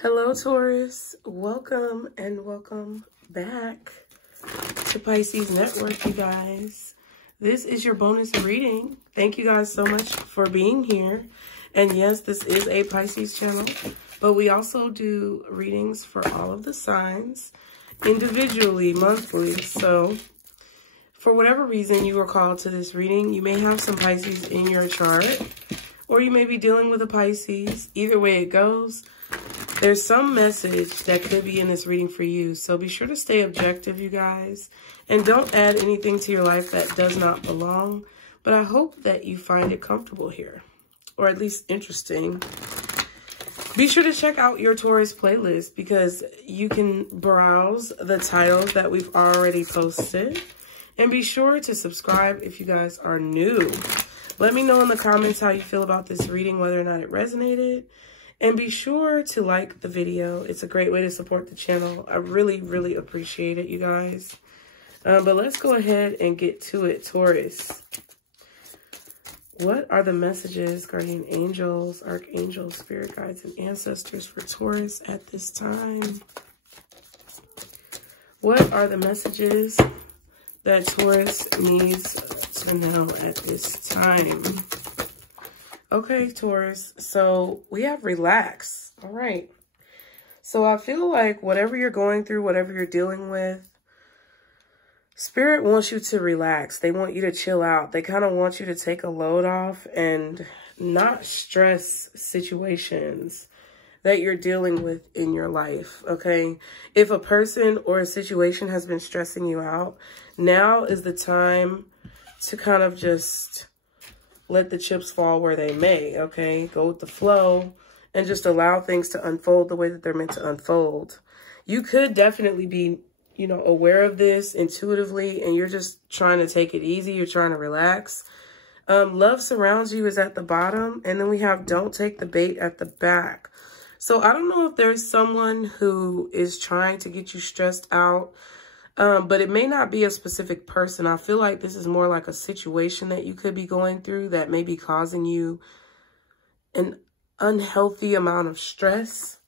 Hello, Taurus. Welcome and welcome back to Pisces Network, you guys. This is your bonus reading. Thank you guys so much for being here. And yes, this is a Pisces channel, but we also do readings for all of the signs individually, monthly. So for whatever reason you were called to this reading, you may have some Pisces in your chart, or you may be dealing with a Pisces. Either way it goes, there's some message that could be in this reading for you. So be sure to stay objective, you guys, and don't add anything to your life that does not belong. But I hope that you find it comfortable here, or at least interesting. Be sure to check out your Taurus playlist because you can browse the titles that we've already posted. And be sure to subscribe if you guys are new. Let me know in the comments how you feel about this reading, whether or not it resonated. And be sure to like the video. It's a great way to support the channel. I really, really appreciate it, you guys. But let's go ahead and get to it, Taurus. What are the messages, guardian angels, archangels, spirit guides, and ancestors for Taurus at this time? What are the messages that Taurus needs to know at this time? Okay, Taurus, so we have relax. All right. So I feel like whatever you're going through, whatever you're dealing with, Spirit wants you to relax. They want you to chill out. They kind of want you to take a load off and not stress situations that you're dealing with in your life, okay? If a person or a situation has been stressing you out, now is the time to kind of just let the chips fall where they may, okay? Go with the flow and just allow things to unfold the way that they're meant to unfold. You could definitely be, you know, aware of this intuitively, and you're just trying to take it easy. You're trying to relax. Love surrounds you is at the bottom, and then we have don't take the bait at the back. So I don't know if there's someone who is trying to get you stressed out, but it may not be a specific person. I feel like this is more like a situation that you could be going through that may be causing you an unhealthy amount of stress.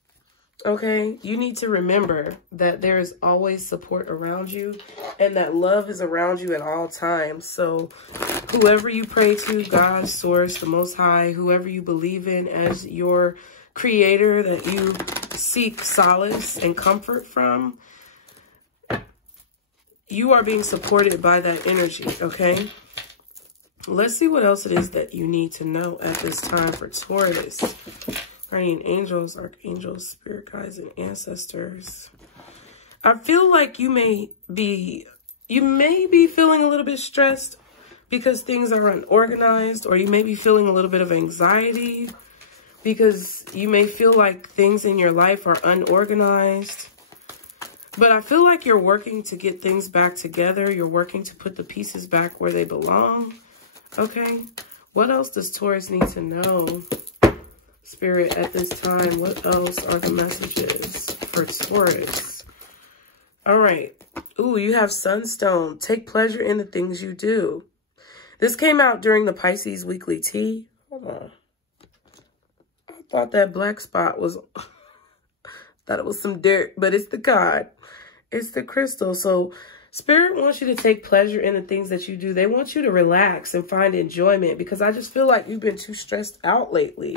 Okay, you need to remember that there is always support around you and that love is around you at all times. So whoever you pray to, God, Source, the Most High, whoever you believe in as your creator that you seek solace and comfort from, you are being supported by that energy, okay? Let's see what else it is that you need to know at this time for Taurus. Guardian angels, archangels, spirit guides, and ancestors. I feel like you may be feeling a little bit stressed because things are unorganized, or you may be feeling a little bit of anxiety because you may feel like things in your life are unorganized. But I feel like you're working to get things back together. You're working to put the pieces back where they belong. Okay. What else does Taurus need to know, Spirit, at this time? What else are the messages for Taurus? All right. Ooh, you have Sunstone. Take pleasure in the things you do. This came out during the Pisces Weekly Tea. Hold on. I thought that black spot was... thought it was some dirt, but it's the card. It's the crystal. So Spirit wants you to take pleasure in the things that you do. They want you to relax and find enjoyment, because I just feel like you've been too stressed out lately,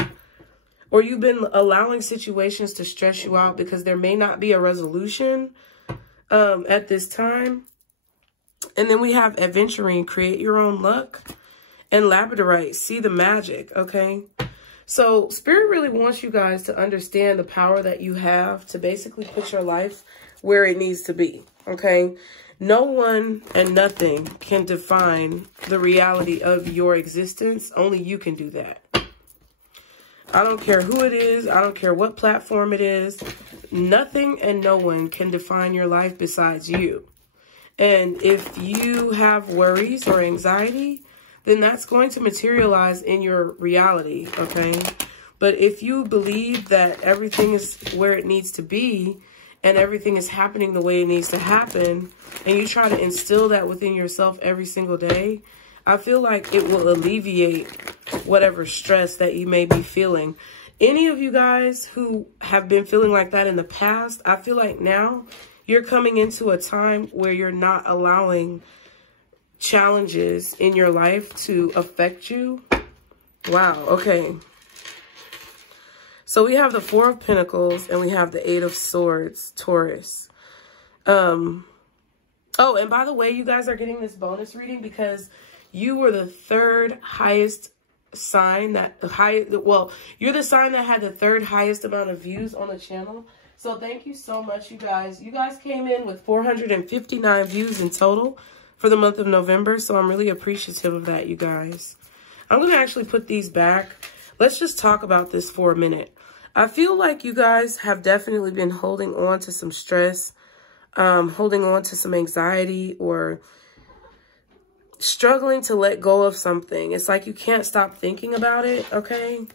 or you've been allowing situations to stress you out because there may not be a resolution at this time. And then we have adventuring, create your own luck, and labradorite, see the magic, okay? So Spirit really wants you guys to understand the power that you have to basically put your life where it needs to be, okay? No one and nothing can define the reality of your existence. Only you can do that. I don't care who it is. I don't care what platform it is. Nothing and no one can define your life besides you. And if you have worries or anxiety, then that's going to materialize in your reality, okay? But if you believe that everything is where it needs to be and everything is happening the way it needs to happen, and you try to instill that within yourself every single day, I feel like it will alleviate whatever stress that you may be feeling. Any of you guys who have been feeling like that in the past, I feel like now you're coming into a time where you're not allowing challenges in your life to affect you. Wow, okay. So we have the Four of Pentacles and we have the Eight of Swords, Taurus. Oh, and by the way, you guys are getting this bonus reading because you were the third highest sign you're the sign that had the third highest amount of views on the channel. So thank you so much, you guys. You guys came in with 459 views in total for the month of November. So I'm really appreciative of that, you guys. I'm going to actually put these back. Let's just talk about this for a minute. I feel like you guys have definitely been holding on to some stress, holding on to some anxiety, or struggling to let go of something. It's like you can't stop thinking about it, okay?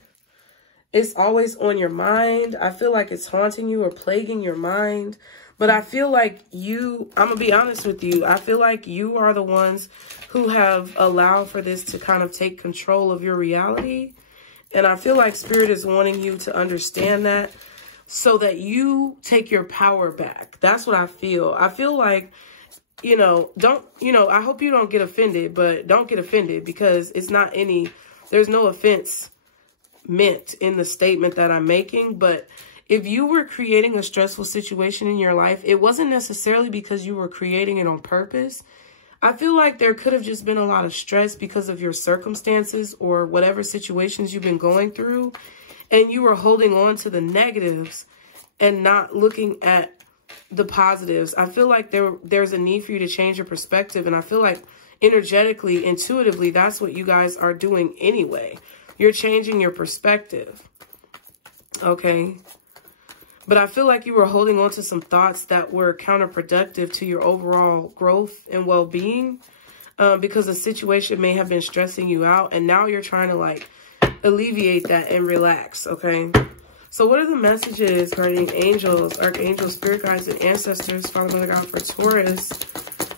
It's always on your mind. I feel like it's haunting you or plaguing your mind. But I feel like I'm going to be honest with you. I feel like you are the ones who have allowed for this to kind of take control of your reality. And I feel like Spirit is wanting you to understand that so that you take your power back. That's what I feel. I feel like, I hope you don't get offended, but don't get offended because there's no offense meant in the statement that I'm making. But if you were creating a stressful situation in your life, it wasn't necessarily because you were creating it on purpose. I feel like there could have just been a lot of stress because of your circumstances or whatever situations you've been going through. And you were holding on to the negatives and not looking at the positives. I feel like there's a need for you to change your perspective. And I feel like energetically, intuitively, that's what you guys are doing anyway. You're changing your perspective. Okay. But I feel like you were holding on to some thoughts that were counterproductive to your overall growth and well-being because the situation may have been stressing you out. And now you're trying to alleviate that and relax. Okay. So what are the messages, guardian angels, archangels, spirit guides, and ancestors, Father, Mother, God, for Taurus?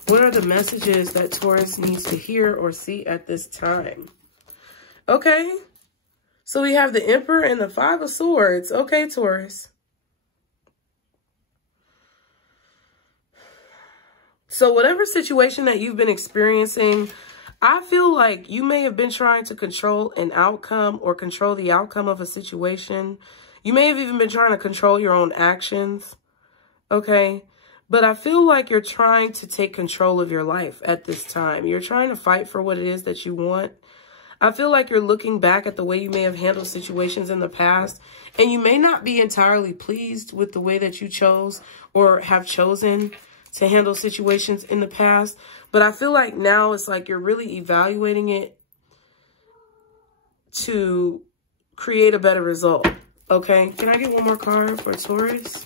What are the messages that Taurus needs to hear or see at this time? Okay. So we have the Emperor and the Five of Swords. Okay, Taurus. So whatever situation that you've been experiencing, I feel like you may have been trying to control an outcome or control the outcome of a situation. You may have even been trying to control your own actions, okay? But I feel like you're trying to take control of your life at this time. You're trying to fight for what it is that you want. I feel like you're looking back at the way you may have handled situations in the past, and you may not be entirely pleased with the way that you chose or have chosen to handle situations in the past. But I feel like now it's like you're really evaluating it to create a better result. Okay, can I get one more card for Taurus?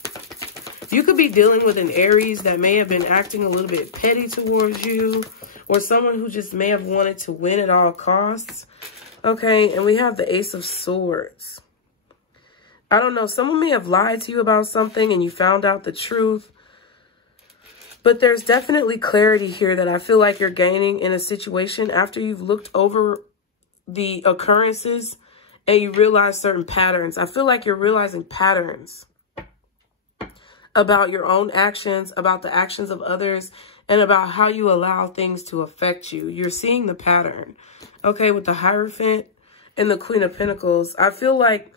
You could be dealing with an Aries that may have been acting a little bit petty towards you, or someone who just may have wanted to win at all costs. Okay, and we have the Ace of Swords. I don't know, someone may have lied to you about something and you found out the truth. But there's definitely clarity here that I feel like you're gaining in a situation after you've looked over the occurrences and you realize certain patterns. I feel like you're realizing patterns about your own actions, about the actions of others, and about how you allow things to affect you. You're seeing the pattern. Okay, with the Hierophant and the Queen of Pentacles, I feel like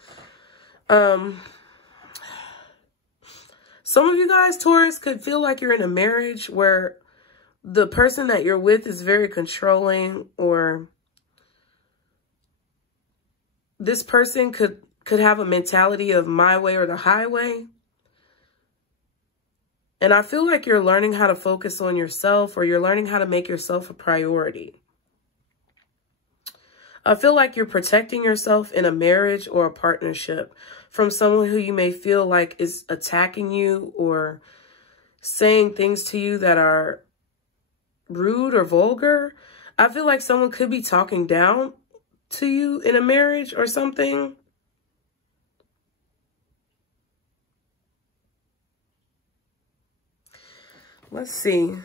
some of you guys, Taurus, could feel like you're in a marriage where the person that you're with is very controlling, or this person could have a mentality of my way or the highway. And I feel like you're learning how to focus on yourself, or you're learning how to make yourself a priority. I feel like you're protecting yourself in a marriage or a partnership from someone who you may feel like is attacking you or saying things to you that are rude or vulgar. I feel like someone could be talking down to you in a marriage or something. Let's see.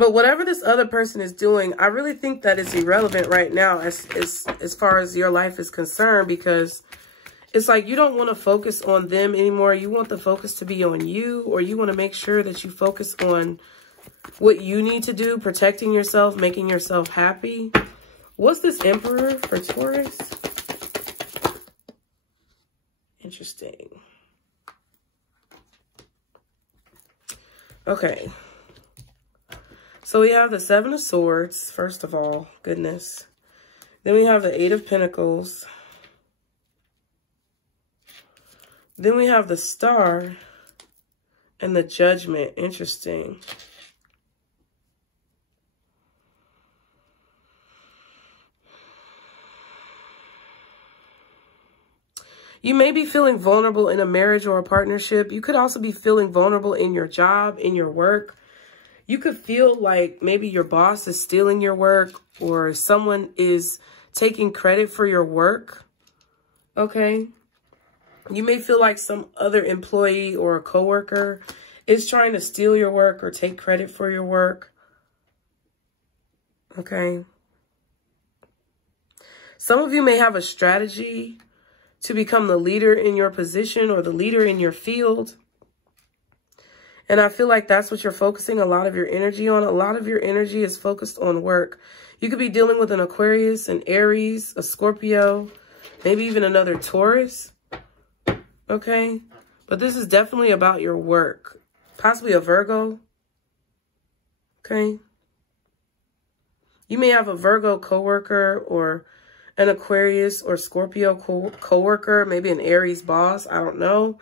But whatever this other person is doing, I really think that it's irrelevant right now as far as your life is concerned, because it's like you don't want to focus on them anymore. You want the focus to be on you, or you want to make sure that you focus on what you need to do, protecting yourself, making yourself happy. What's this Emperor for Taurus? Interesting. Okay. So we have the Seven of Swords, first of all. Goodness. Then we have the Eight of Pentacles. Then we have the Star and the Judgment. Interesting. You may be feeling vulnerable in a marriage or a partnership. You could also be feeling vulnerable in your job, in your work. You could feel like maybe your boss is stealing your work, or someone is taking credit for your work. Okay. You may feel like some other employee or a coworker is trying to steal your work or take credit for your work. Okay. Some of you may have a strategy to become the leader in your position or the leader in your field. And I feel like that's what you're focusing a lot of your energy on. A lot of your energy is focused on work. You could be dealing with an Aquarius, an Aries, a Scorpio, maybe even another Taurus. Okay. But this is definitely about your work. Possibly a Virgo. Okay. You may have a Virgo coworker or an Aquarius or Scorpio coworker, maybe an Aries boss. I don't know.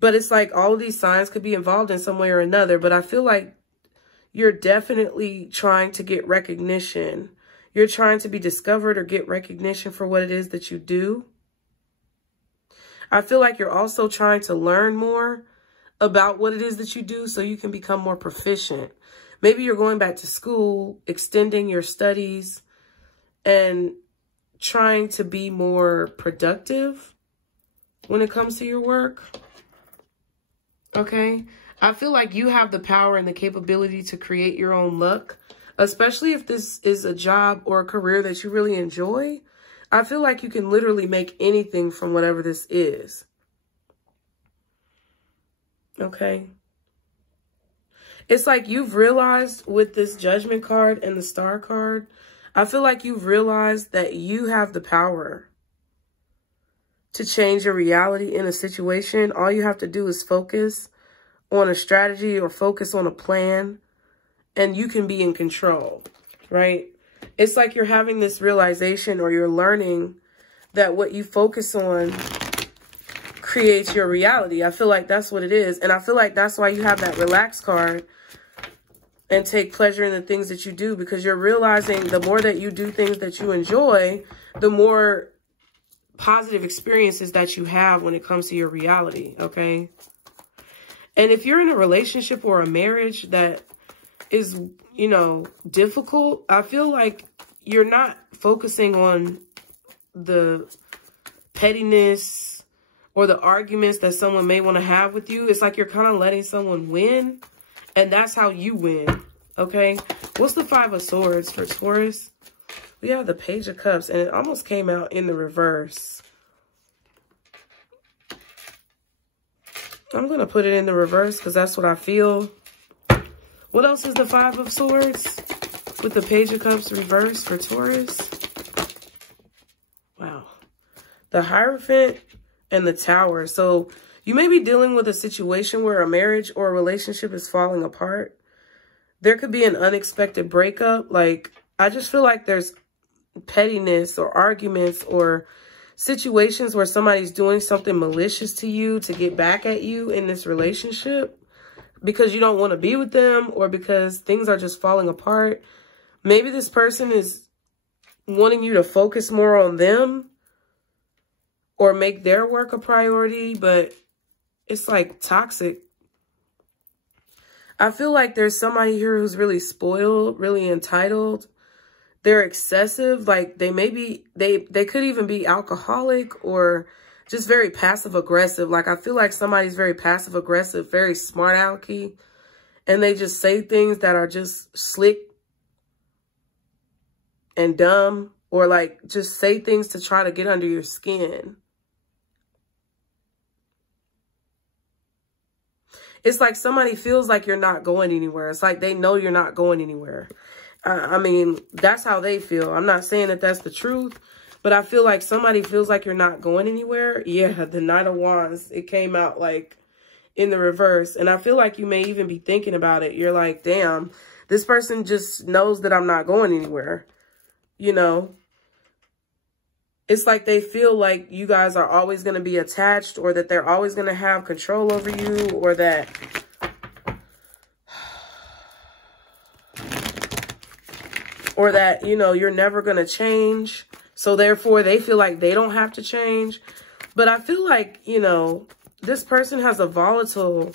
But it's like all of these signs could be involved in some way or another. But I feel like you're definitely trying to get recognition. You're trying to be discovered or get recognition for what it is that you do. I feel like you're also trying to learn more about what it is that you do so you can become more proficient. Maybe you're going back to school, extending your studies, and trying to be more productive when it comes to your work. Okay. I feel like you have the power and the capability to create your own luck, especially if this is a job or a career that you really enjoy. I feel like you can literally make anything from whatever this is. Okay. It's like you've realized with this Judgment card and the Star card, I feel like you've realized that you have the power to change your reality in a situation. All you have to do is focus on a strategy or focus on a plan, and you can be in control, right? It's like you're having this realization, or you're learning that what you focus on creates your reality. I feel like that's what it is. And I feel like that's why you have that Relax card and take pleasure in the things that you do, because you're realizing the more that you do things that you enjoy, the more positive experiences that you have when it comes to your reality, okay? And if you're in a relationship or a marriage that is, you know, difficult, I feel like you're not focusing on the pettiness or the arguments that someone may want to have with you. It's like you're kind of letting someone win, and that's how you win, okay? What's the Five of Swords for Taurus? We have the Page of Cups, and it almost came out in the reverse. I'm going to put it in the reverse because that's what I feel. What else is the Five of Swords with the Page of Cups reverse for Taurus? Wow. The Hierophant and the Tower. So you may be dealing with a situation where a marriage or a relationship is falling apart. There could be an unexpected breakup. Like, I just feel like there's pettiness or arguments or situations where somebody's doing something malicious to you to get back at you in this relationship because you don't want to be with them, or because things are just falling apart. Maybe this person is wanting you to focus more on them or make their work a priority, but it's like toxic. I feel like there's somebody here who's really spoiled, really entitled. They're excessive. Like they could even be alcoholic or just very passive aggressive. Like I feel like somebody's very passive aggressive, very smart alecky. And they just say things that are just slick and dumb, or like just say things to try to get under your skin. It's like somebody feels like you're not going anywhere. It's like they know you're not going anywhere. I mean, that's how they feel. I'm not saying that that's the truth, but I feel like somebody feels like you're not going anywhere. Yeah, the Knight of Wands, it came out like in the reverse. And I feel like you may even be thinking about it. You're like, damn, this person just knows that I'm not going anywhere. You know, it's like they feel like you guys are always going to be attached, or that they're always going to have control over you, or that you know, you're never going to change. So therefore they feel like they don't have to change. But I feel like, you know, this person has a volatile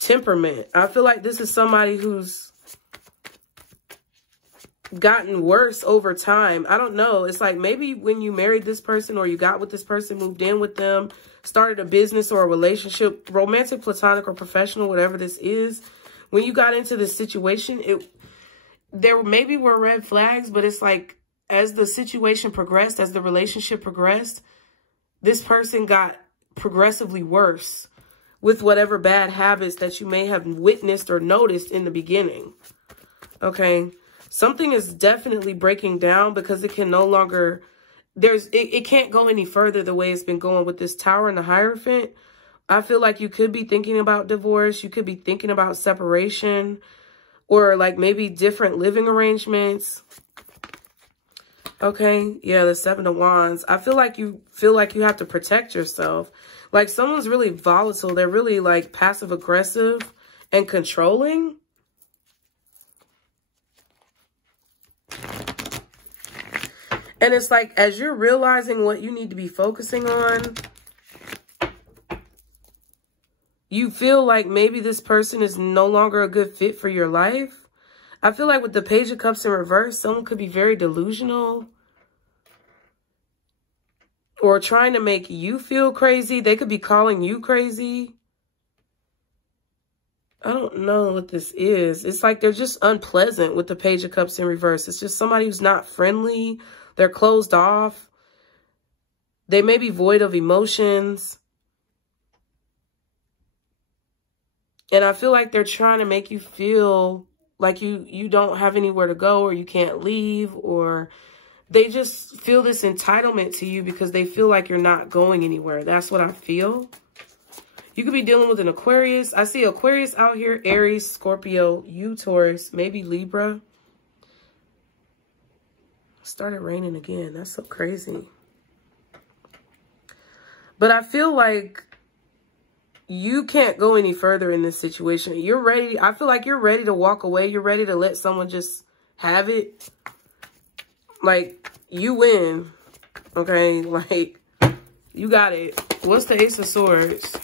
temperament. I feel like this is somebody who's gotten worse over time. I don't know. It's like maybe when you married this person, or you got with this person, moved in with them, started a business or a relationship, romantic, platonic, or professional, whatever this is, when you got into this situation, there maybe were red flags, but it's like as the situation progressed, as the relationship progressed, this person got progressively worse with whatever bad habits that you may have witnessed or noticed in the beginning. Okay. Something is definitely breaking down, because it can no longer, it can't go any further the way it's been going with this Tower and the Hierophant. I feel like you could be thinking about divorce. You could be thinking about separation, or like maybe different living arrangements. Okay. Yeah. The Seven of Wands. I feel like you have to protect yourself. Like someone's really volatile. They're really like passive aggressive and controlling. And it's like, as you're realizing what you need to be focusing on, you feel like maybe this person is no longer a good fit for your life. I feel like with the Page of Cups in reverse, someone could be very delusional, or trying to make you feel crazy. They could be calling you crazy. I don't know what this is. It's like they're just unpleasant with the Page of Cups in reverse. It's just somebody who's not friendly. They're closed off. They may be void of emotions. And I feel like they're trying to make you feel like you don't have anywhere to go, or you can't leave, or they just feel this entitlement to you because they feel like you're not going anywhere. That's what I feel. You could be dealing with an Aquarius. I see Aquarius out here, Aries, Scorpio, you Taurus, maybe Libra. Started raining again. That's so crazy. But I feel like you can't go any further in this situation. You're ready. I feel like you're ready to walk away. You're ready to let someone just have it. Like, you win. Okay? Like, you got it. What's the Ace of Swords?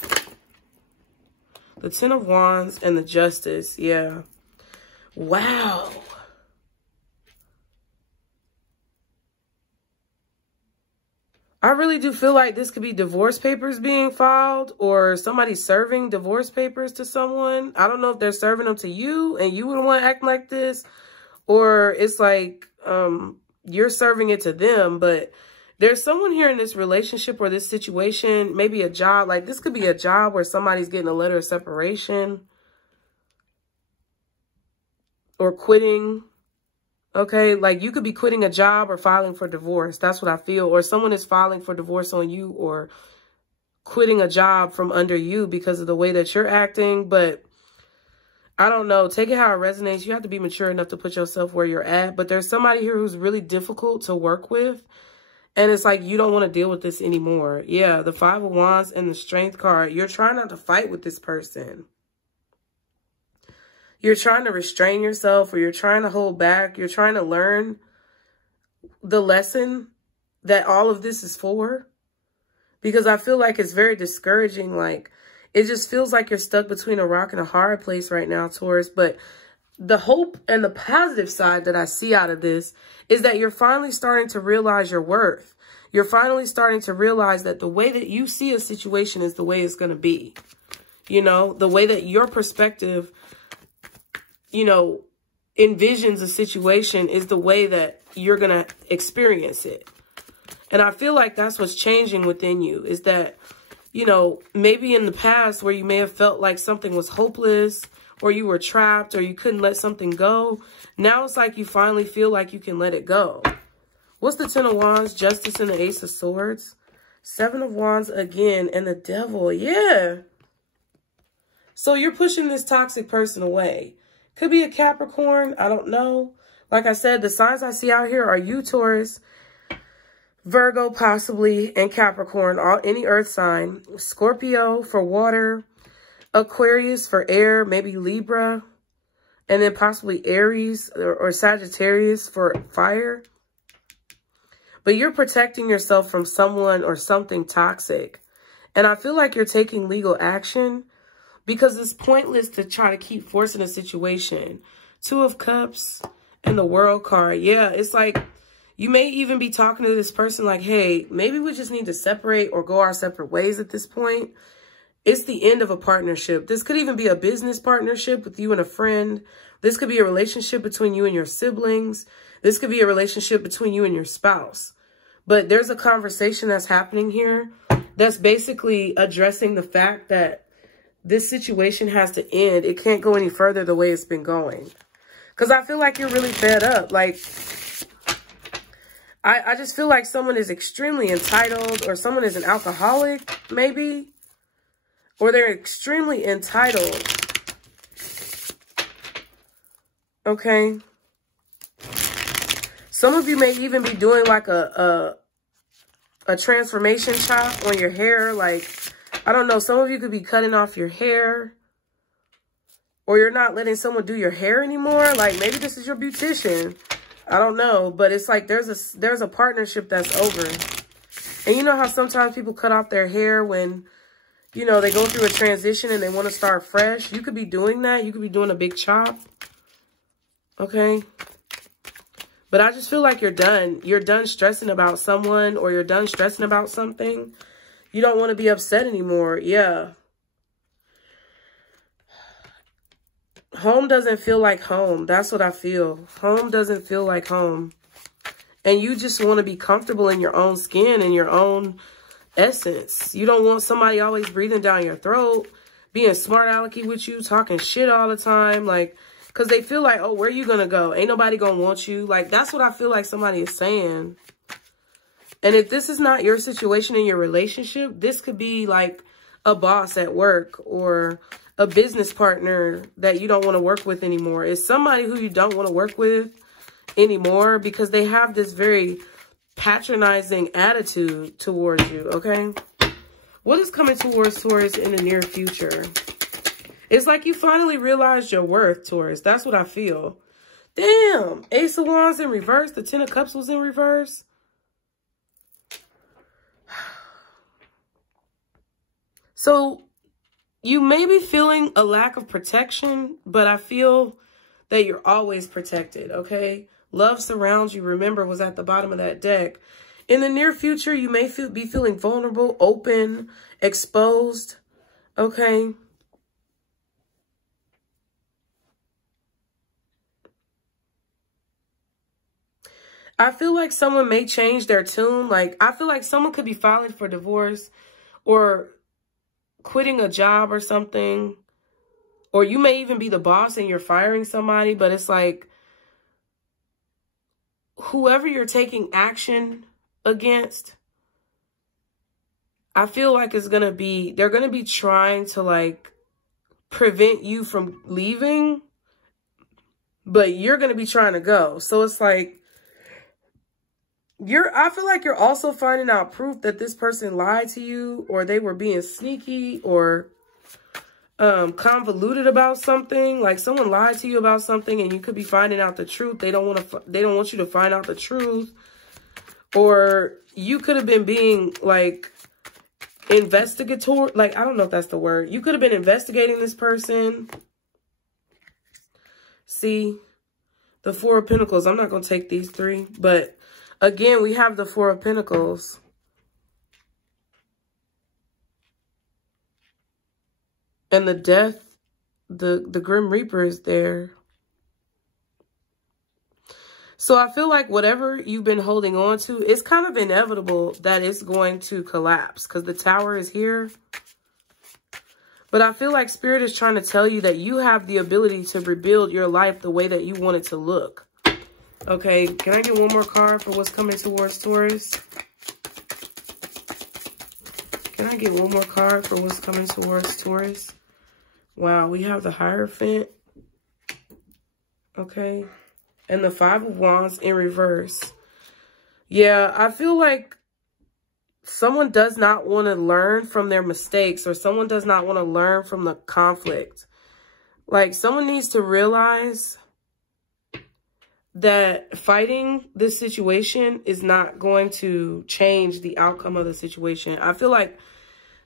The Ten of Wands and the Justice. Yeah. Wow. I really do feel like this could be divorce papers being filed, or somebody serving divorce papers to someone. I don't know if they're serving them to you and you wouldn't want to act like this, or it's like you're serving it to them. But there's someone here in this relationship or this situation, maybe a job. Like this could be a job where somebody's getting a letter of separation or quitting. Okay, like you could be quitting a job or filing for divorce. That's what I feel. Or someone is filing for divorce on you, or quitting a job from under you because of the way that you're acting. But I don't know. Take it how it resonates. You have to be mature enough to put yourself where you're at. But there's somebody here who's really difficult to work with. And it's like you don't want to deal with this anymore. Yeah, the Five of Wands and the Strength card. You're trying not to fight with this person. You're trying to restrain yourself, or you're trying to hold back. You're trying to learn the lesson that all of this is for. Because I feel like it's very discouraging. Like, it just feels like you're stuck between a rock and a hard place right now, Taurus. But the hope and the positive side that I see out of this is that you're finally starting to realize your worth. You're finally starting to realize that the way that you see a situation is the way it's going to be. You know, the way that your perspective you know, envisions a situation is the way that you're going to experience it. And I feel like that's what's changing within you, is that, you know, maybe in the past where you may have felt like something was hopeless, or you were trapped, or you couldn't let something go. Now it's like you finally feel like you can let it go. What's the Ten of Wands, Justice, and the Ace of Swords? Seven of Wands again, and the Devil. Yeah. So you're pushing this toxic person away. Could be a Capricorn. I don't know. Like I said, the signs I see out here are you, Taurus, Virgo possibly, and Capricorn. Any earth sign. Scorpio for water. Aquarius for air. Maybe Libra. And then possibly Aries or Sagittarius for fire. But you're protecting yourself from someone or something toxic. And I feel like you're taking legal action, because it's pointless to try to keep forcing a situation. Two of Cups and the World card. Yeah, it's like you may even be talking to this person like, hey, maybe we just need to separate or go our separate ways at this point. It's the end of a partnership. This could even be a business partnership with you and a friend. This could be a relationship between you and your siblings. This could be a relationship between you and your spouse. But there's a conversation that's happening here that's basically addressing the fact that this situation has to end. It can't go any further the way it's been going. Because I feel like you're really fed up. Like, I just feel like someone is extremely entitled, or someone is an alcoholic, maybe. Or they're extremely entitled. Okay. Some of you may even be doing like a transformation chop on your hair. Like, I don't know, some of you could be cutting off your hair, or you're not letting someone do your hair anymore. Like, maybe this is your beautician. I don't know, but it's like there's a partnership that's over. And you know how sometimes people cut off their hair when, you know, they go through a transition and they want to start fresh? You could be doing that. You could be doing a big chop. Okay. But I just feel like you're done. You're done stressing about someone, or you're done stressing about something. You don't want to be upset anymore. Yeah. Home doesn't feel like home. That's what I feel. Home doesn't feel like home. And you just want to be comfortable in your own skin and your own essence. You don't want somebody always breathing down your throat, being smart alecky with you, talking shit all the time. Like, because they feel like, oh, where you going to go? Ain't nobody going to want you. Like, that's what I feel like somebody is saying. And if this is not your situation in your relationship, this could be like a boss at work, or a business partner that you don't want to work with anymore. It's somebody who you don't want to work with anymore, because they have this very patronizing attitude towards you, okay? What is coming towards Taurus in the near future? It's like you finally realized your worth, Taurus. That's what I feel. Damn. Ace of Wands in reverse. The Ten of Cups was in reverse. So you may be feeling a lack of protection, but I feel that you're always protected, okay? Love surrounds you, remember, was at the bottom of that deck. In the near future, you may be feeling vulnerable, open, exposed, okay? I feel like someone may change their tune. Like, I feel like someone could be filing for divorce, or quitting a job or something. Or you may even be the boss and you're firing somebody, but it's like whoever you're taking action against, I feel like they're going to be trying to like prevent you from leaving, but you're going to be trying to go. So it's like, I feel like you're also finding out proof that this person lied to you, or they were being sneaky or convoluted about something. Like someone lied to you about something and you could be finding out the truth. They don't want you to find out the truth. Or you could have been being like investigator, like I don't know if that's the word. You could have been investigating this person. See, the Four of Pentacles. I'm not going to take these three, but again, we have the Four of Pentacles. And the Death, the Grim Reaper is there. So I feel like whatever you've been holding on to, it's kind of inevitable that it's going to collapse because the Tower is here. But I feel like Spirit is trying to tell you that you have the ability to rebuild your life the way that you want it to look. Okay, can I get one more card for what's coming towards Taurus? Can I get one more card for what's coming towards Taurus? Wow, we have the Hierophant. Okay. And the Five of Wands in reverse. Yeah, I feel like someone does not want to learn from their mistakes, or someone does not want to learn from the conflict. Like, someone needs to realize that fighting this situation is not going to change the outcome of the situation. I feel like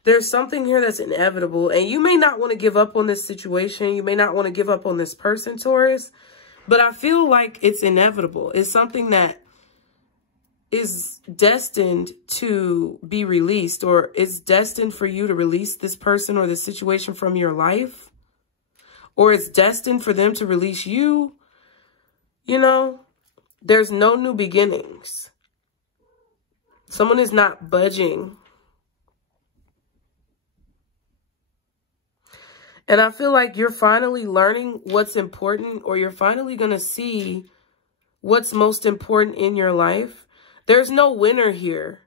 there's something here that's inevitable, and you may not want to give up on this situation. You may not want to give up on this person, Taurus, but I feel like it's inevitable. It's something that is destined to be released, or it's destined for you to release this person or this situation from your life, or it's destined for them to release you. You know, there's no new beginnings. Someone is not budging. And I feel like you're finally learning what's important, or you're finally going to see what's most important in your life. There's no winner here.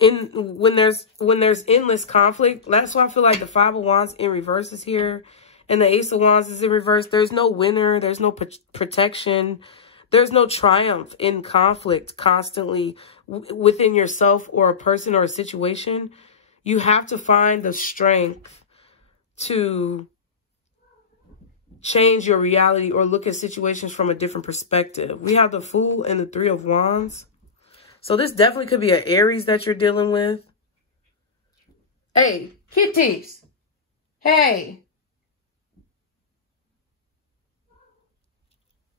When there's endless conflict, that's why I feel like the Five of Wands in reverse is here. And the Ace of Wands is in reverse. There's no winner. There's no protection. There's no triumph in conflict constantly within yourself or a person or a situation. You have to find the strength to change your reality or look at situations from a different perspective. We have the Fool and the Three of Wands. So this definitely could be an Aries that you're dealing with. Hey, kitties. Hey.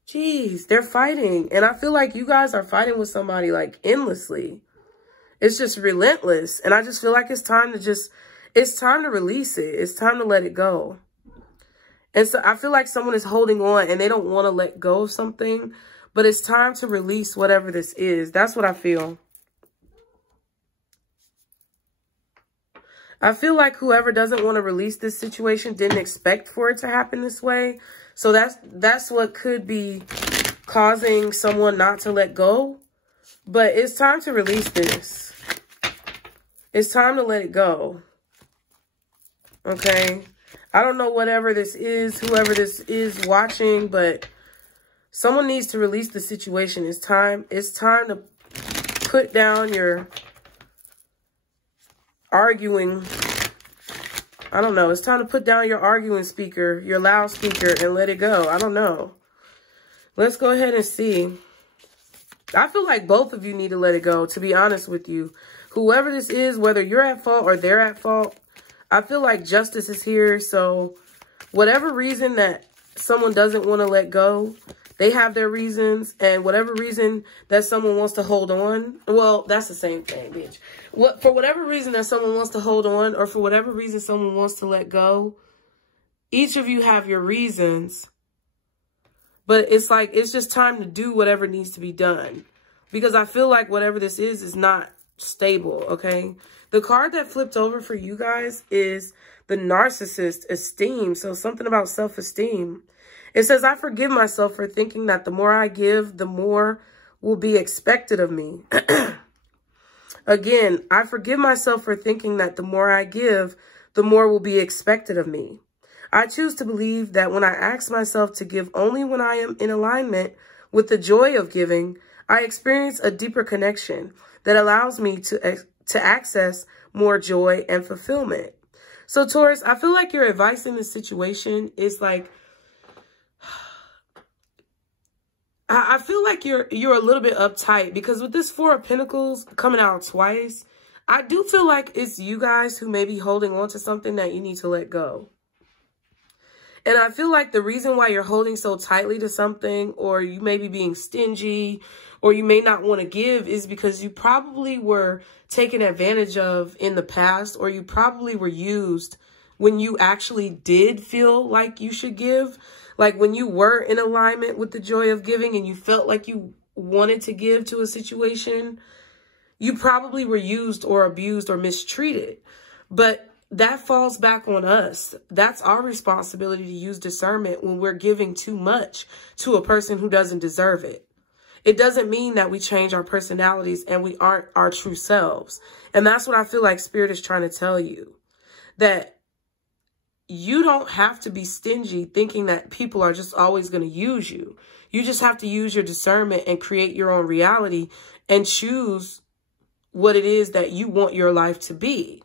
Jeez, they're fighting. And I feel like you guys are fighting with somebody like endlessly. It's just relentless. And I just feel like it's time to release it. It's time to let it go. And so I feel like someone is holding on and they don't want to let go of something. But it's time to release whatever this is. That's what I feel. I feel like whoever doesn't want to release this situation didn't expect for it to happen this way. So that's what could be causing someone not to let go. But it's time to release this. It's time to let it go. Okay? I don't know whatever this is, whoever this is watching, but someone needs to release the situation. It's time to put down your arguing. I don't know. It's time to put down your arguing speaker, your loudspeaker, and let it go. I don't know. Let's go ahead and see. I feel like both of you need to let it go, to be honest with you. Whoever this is, whether you're at fault or they're at fault, I feel like justice is here. So whatever reason that someone doesn't want to let go, they have their reasons, and whatever reason that someone wants to hold on, well, that's the same thing, bitch. For whatever reason that someone wants to hold on, or for whatever reason someone wants to let go, each of you have your reasons. But it's like, it's just time to do whatever needs to be done. Because I feel like whatever this is not stable, okay? The card that flipped over for you guys is the Narcissist esteem. So something about self-esteem. It says, I forgive myself for thinking that the more I give, the more will be expected of me. Again, I forgive myself for thinking that the more I give, the more will be expected of me. I choose to believe that when I ask myself to give only when I am in alignment with the joy of giving, I experience a deeper connection that allows me to access more joy and fulfillment. So Taurus, I feel like your advice in this situation is like, I feel like you're a little bit uptight, because with this Four of Pentacles coming out twice, I do feel like it's you guys who may be holding on to something that you need to let go. And I feel like the reason why you're holding so tightly to something, or you may be being stingy, or you may not want to give, is because you probably were taken advantage of in the past, or you probably were used when you actually did feel like you should give. Like when you were in alignment with the joy of giving and you felt like you wanted to give to a situation, you probably were used or abused or mistreated. But that falls back on us. That's our responsibility to use discernment when we're giving too much to a person who doesn't deserve it. It doesn't mean that we change our personalities and we aren't our true selves. And that's what I feel like Spirit is trying to tell you. That you don't have to be stingy thinking that people are just always going to use you. You just have to use your discernment and create your own reality and choose what it is that you want your life to be,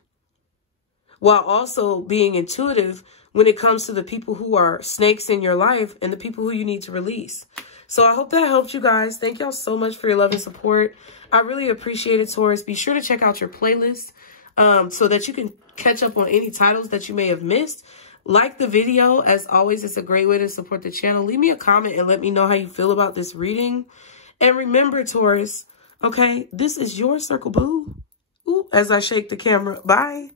while also being intuitive when it comes to the people who are snakes in your life and the people who you need to release. So I hope that helped you guys. Thank y'all so much for your love and support. I really appreciate it, Taurus. Be sure to check out your playlist so that you can catch up on any titles that you may have missed. Like the video. As always, it's a great way to support the channel. Leave me a comment and let me know how you feel about this reading. And remember, Taurus, okay, this is your circle, boo. Ooh, as I shake the camera. Bye.